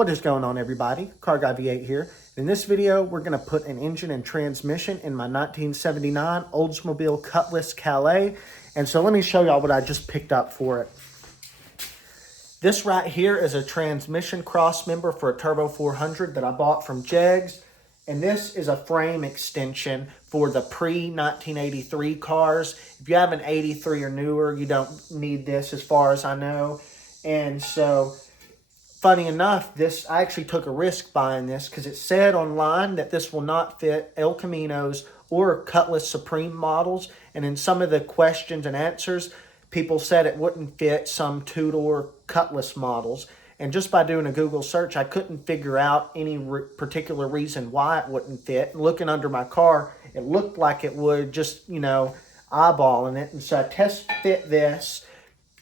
What is going on, everybody? Car Guy V8 here. In this video, we're going to put an engine and transmission in my 1979 Oldsmobile Cutlass Calais. And so let me show y'all what I just picked up for it. This right here is a transmission cross member for a Turbo 400 that I bought from Jegs. And this is a frame extension for the pre-1983 cars. If you have an 83 or newer, you don't need this as far as I know. And so, funny enough, I actually took a risk buying this because it said online that this will not fit El Caminos or Cutlass Supreme models. And in some of the questions and answers, people said it wouldn't fit some two-door Cutlass models. And just by doing a Google search, I couldn't figure out any particular reason why it wouldn't fit. Looking under my car, it looked like it would, just, you know, eyeballing it. And so I test fit this,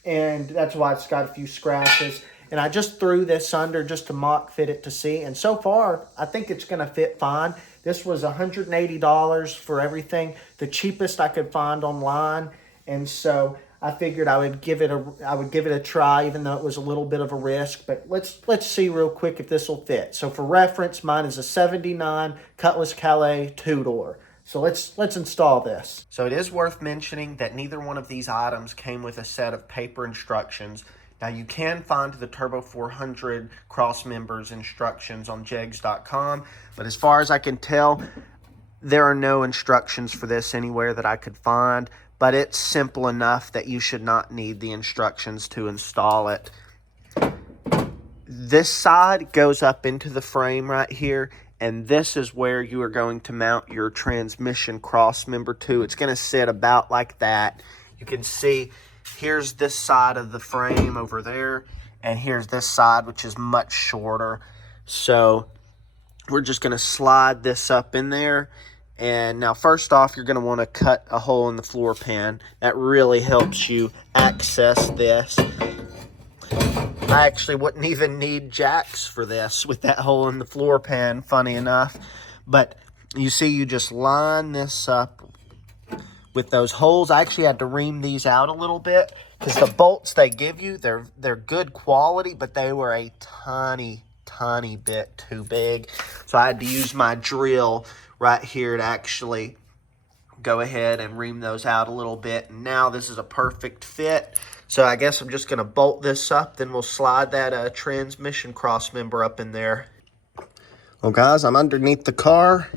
and that's why it's got a few scratches. And I just threw this under just to mock fit it to see. And so far, I think it's going to fit fine. This was $180 for everything, the cheapest I could find online. And so I figured I would give it a try, even though it was a little bit of a risk. But let's see real quick if this will fit. So for reference, mine is a 79 Cutlass Calais 2-door. So let's install this. So it is worth mentioning that neither one of these items came with a set of paper instructions. Now you can find the Turbo 400 cross members instructions on jegs.com, but as far as I can tell, there are no instructions for this anywhere that I could find. But it's simple enough that you should not need the instructions to install it. This side goes up into the frame right here, and this is where you are going to mount your transmission cross member to. It's going to sit about like that. You can see here's this side of the frame over there, and here's this side, which is much shorter. So we're just going to slide this up in there. And now, first off, you're going to want to cut a hole in the floor pan. That really helps you access this. I actually wouldn't even need jacks for this with that hole in the floor pan, funny enough. But you see, you just line this up with those holes. I actually had to ream these out a little bit because the bolts they give you, they're good quality, but they were a tiny bit too big. So I had to use my drill right here to actually go ahead and ream those out a little bit. And now this is a perfect fit. So I guess I'm just going to bolt this up, then we'll slide that transmission cross member up in there. Well, guys, I'm underneath the car,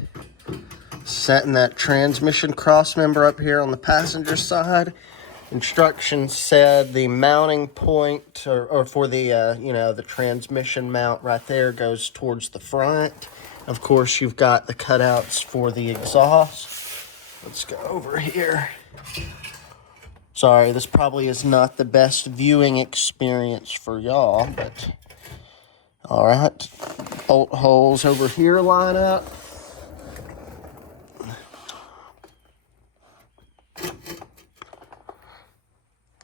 setting that transmission cross member up here on the passenger side. Instructions said the mounting point or for the the transmission mount right there goes towards the front. Of course, you've got the cutouts for the exhaust. Let's go over here. Sorry, this probably is not the best viewing experience for y'all, but all right. Bolt holes over here line up.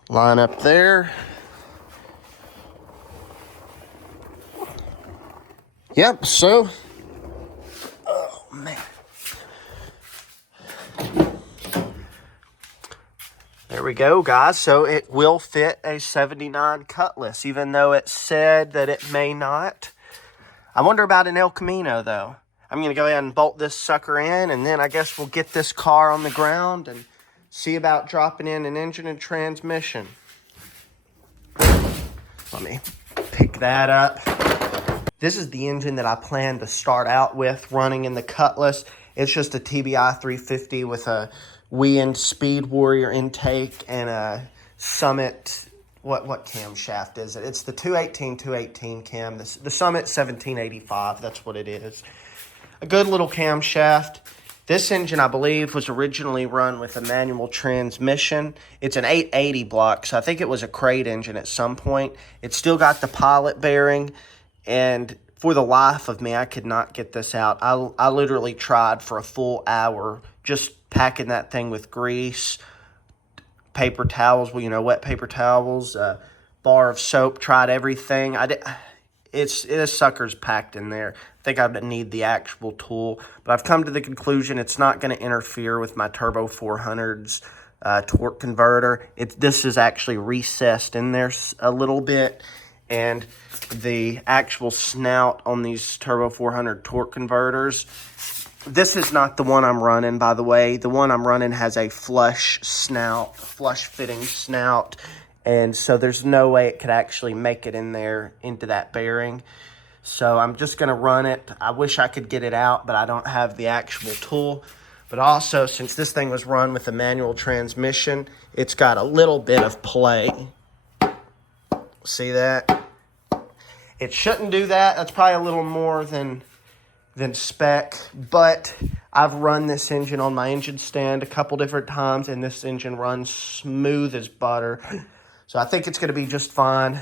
Line up there. Yep, so man. There we go, guys. So it will fit a 79 Cutlass, even though it said that it may not. I wonder about an El Camino, though. I'm going to go ahead and bolt this sucker in, and then I guess we'll get this car on the ground and see about dropping in an engine and transmission. Let me pick that up. This is the engine that I plan to start out with running in the Cutlass. It's just a TBI 350 with a Wii Speed Warrior intake and a Summit, what camshaft is it? It's the 218 cam, the Summit 1785, that's what it is. A good little camshaft. This engine, I believe, was originally run with a manual transmission. It's an 880 block, so I think it was a crate engine at some point. It's still got the pilot bearing. And for the life of me, I could not get this out. I literally tried for a full hour just packing that thing with grease, paper towels, wet paper towels, bar of soap, tried everything. This sucker's packed in there. I think I need the actual tool. But I've come to the conclusion it's not going to interfere with my Turbo 400's torque converter. This is actually recessed in there a little bit. and the actual snout on these Turbo 400 torque converters. This is not the one I'm running, by the way. The one I'm running has a flush snout, flush fitting snout, and so there's no way it could actually make it in there into that bearing. So I'm just going to run it. I wish I could get it out, but I don't have the actual tool. But also, since this thing was run with a manual transmission, it's got a little bit of play. See that? It shouldn't do that. That's probably a little more than spec, but I've run this engine on my engine stand a couple different times, and this engine runs smooth as butter. So I think it's going to be just fine.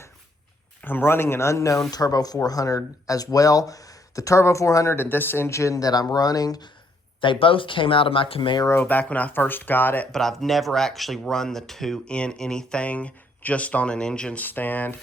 I'm running an unknown Turbo 400 as well. The Turbo 400 and this engine that I'm running, they both came out of my Camaro back when I first got it, but I've never actually run the two in anything, just on an engine stand.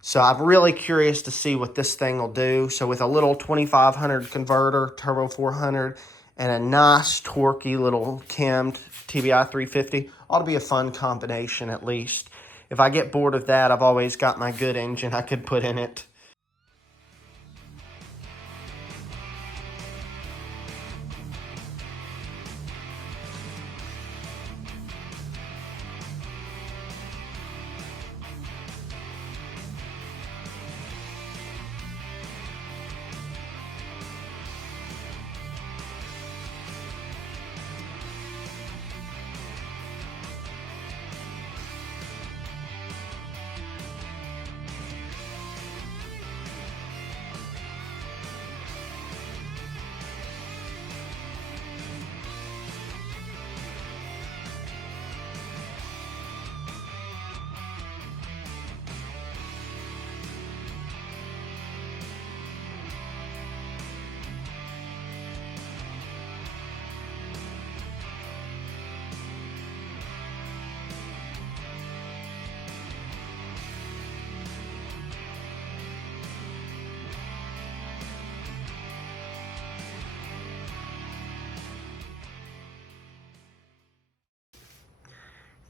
So I'm really curious to see what this thing will do. So with a little 2500 converter, Turbo 400, and a nice torquey little Chem TBI 350, ought to be a fun combination at least. If I get bored of that, I've always got my good engine I could put in it.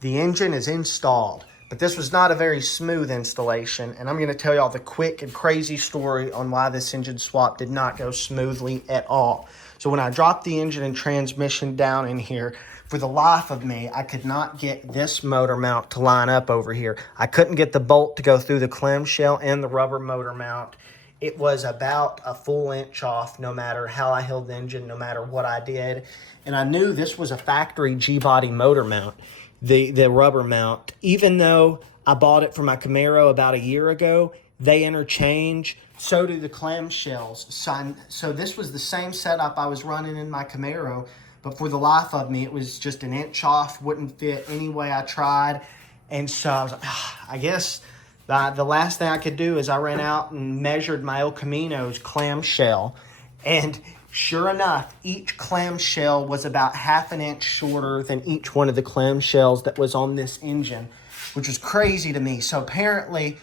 The engine is installed, but this was not a very smooth installation, and I'm going to tell y'all the quick and crazy story on why this engine swap did not go smoothly at all. So when I dropped the engine and transmission down in here, for the life of me, I could not get this motor mount to line up over here. I couldn't get the bolt to go through the clamshell and the rubber motor mount. It was about a full inch off no matter how I held the engine, no matter what I did. And I knew this was a factory Gbody motor mount. The rubber mount, even though I bought it for my Camaro about a year ago, they interchange. So do the clamshells. So this was the same setup I was running in my Camaro, but for the life of me, it was just an inch off, wouldn't fit any way I tried. And so I was like, I guess the last thing I could do is I ran out and measured my El Camino's clamshell, and sure enough, each clamshell was about half an inch shorter than each one of the clamshells that was on this engine, which was crazy to me. So apparently,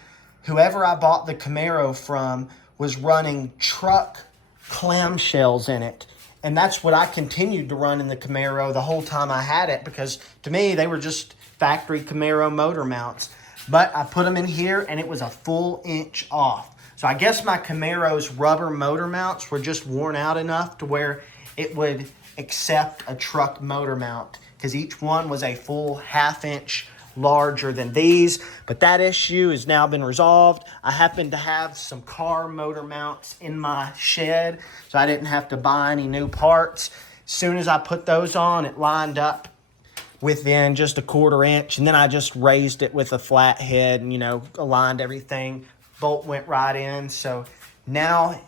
whoever I bought the Camaro from was running truck clamshells in it. And that's what I continued to run in the Camaro the whole time I had it, because to me, they were just factory Camaro motor mounts. But I put them in here, and it was a full inch off. So I guess my Camaro's rubber motor mounts were just worn out enough to where it would accept a truck motor mount, because each one was a full half inch larger than these. But that issue has now been resolved. I happen to have some car motor mounts in my shed, so I didn't have to buy any new parts. As soon as I put those on, it lined up within just a quarter inch, and then I just raised it with a flat head and, aligned everything. Bolt went right in, so now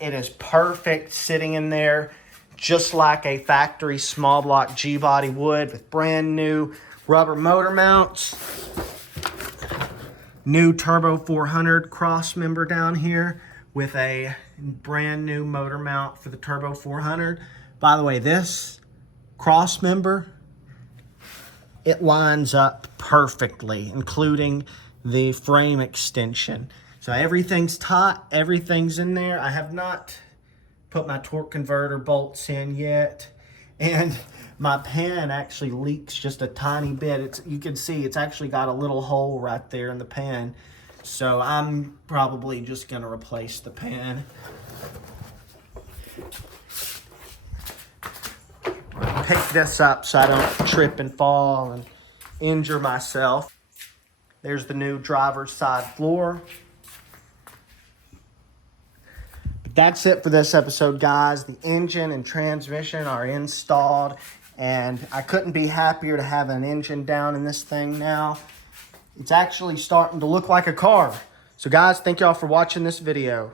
it is perfect sitting in there, just like a factory small block G-body would, with brand new rubber motor mounts. New Turbo 400 cross member down here with a brand new motor mount for the Turbo 400. By the way, this cross member, it lines up perfectly, including the frame extension. So everything's tight, everything's in there. I have not put my torque converter bolts in yet. And my pan actually leaks just a tiny bit. You can see it's actually got a little hole right there in the pan. So I'm probably just going to replace the pan. Pick this up so I don't trip and fall and injure myself. There's the new driver's side floor. But that's it for this episode, guys. The engine and transmission are installed, and I couldn't be happier to have an engine down in this thing now. It's actually starting to look like a car. So guys, thank y'all for watching this video.